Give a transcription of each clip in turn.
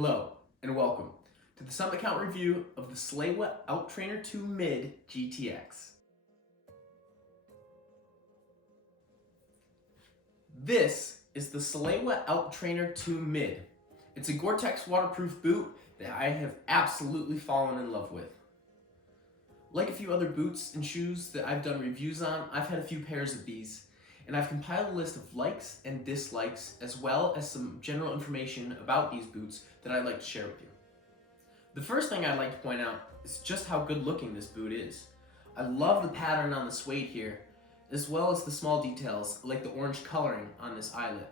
Hello and welcome to the Summit Count review of the Salewa Trainer 2 Mid GTX. This is the Salewa Trainer 2 Mid. It's a Gore-Tex waterproof boot that I have absolutely fallen in love with. Like a few other boots and shoes that I've done reviews on, I've had a few pairs of these, and I've compiled a list of likes and dislikes as well as some general information about these boots that I'd like to share with you. The first thing I'd like to point out is just how good looking this boot is. I love the pattern on the suede here, as well as the small details like the orange coloring on this eyelet.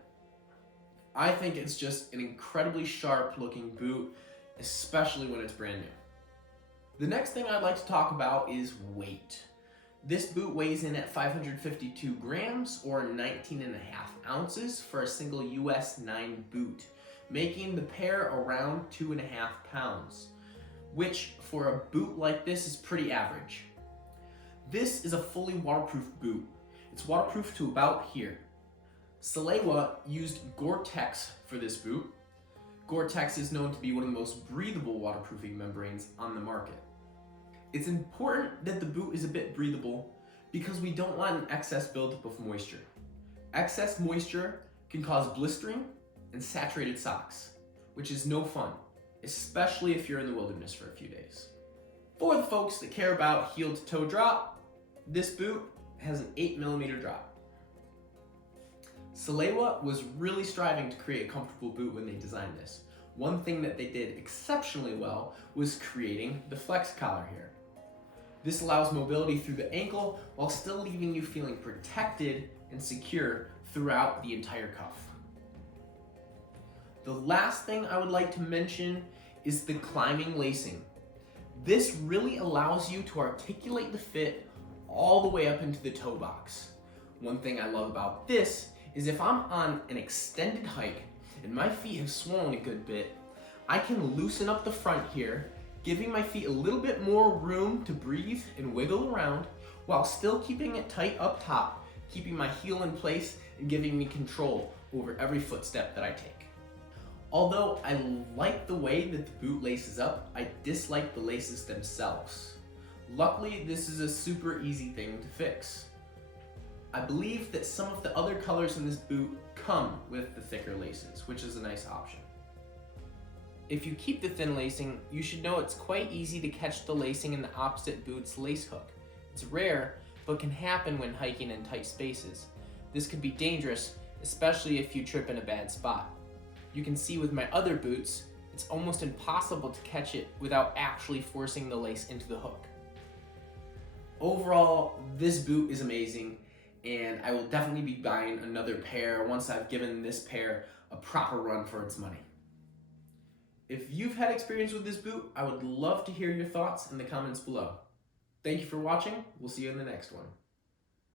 I think it's just an incredibly sharp looking boot, especially when it's brand new. The next thing I'd like to talk about is weight. This boot weighs in at 552 grams or 19.5 ounces for a single US 9 boot, making the pair around 2.5 pounds, which for a boot like this is pretty average. This is a fully waterproof boot. It's waterproof to about here. Salewa used Gore-Tex for this boot. Gore-Tex is known to be one of the most breathable waterproofing membranes on the market. It's important that the boot is a bit breathable because we don't want an excess buildup of moisture. Excess moisture can cause blistering and saturated socks, which is no fun, especially if you're in the wilderness for a few days. For the folks that care about heel to toe drop, this boot has an 8mm drop. Salewa was really striving to create a comfortable boot when they designed this. One thing that they did exceptionally well was creating the flex collar here. This allows mobility through the ankle while still leaving you feeling protected and secure throughout the entire cuff. The last thing I would like to mention is the climbing lacing. This really allows you to articulate the fit all the way up into the toe box. One thing I love about this is if I'm on an extended hike and my feet have swollen a good bit, I can loosen up the front here, giving my feet a little bit more room to breathe and wiggle around while still keeping it tight up top, keeping my heel in place and giving me control over every footstep that I take. Although I like the way that the boot laces up, I dislike the laces themselves. Luckily, this is a super easy thing to fix. I believe that some of the other colors in this boot come with the thicker laces, which is a nice option. If you keep the thin lacing, you should know it's quite easy to catch the lacing in the opposite boot's lace hook. It's rare, but can happen when hiking in tight spaces. This could be dangerous, especially if you trip in a bad spot. You can see with my other boots, it's almost impossible to catch it without actually forcing the lace into the hook. Overall, this boot is amazing, and I will definitely be buying another pair once I've given this pair a proper run for its money. If you've had experience with this boot, I would love to hear your thoughts in the comments below. Thank you for watching. We'll see you in the next one.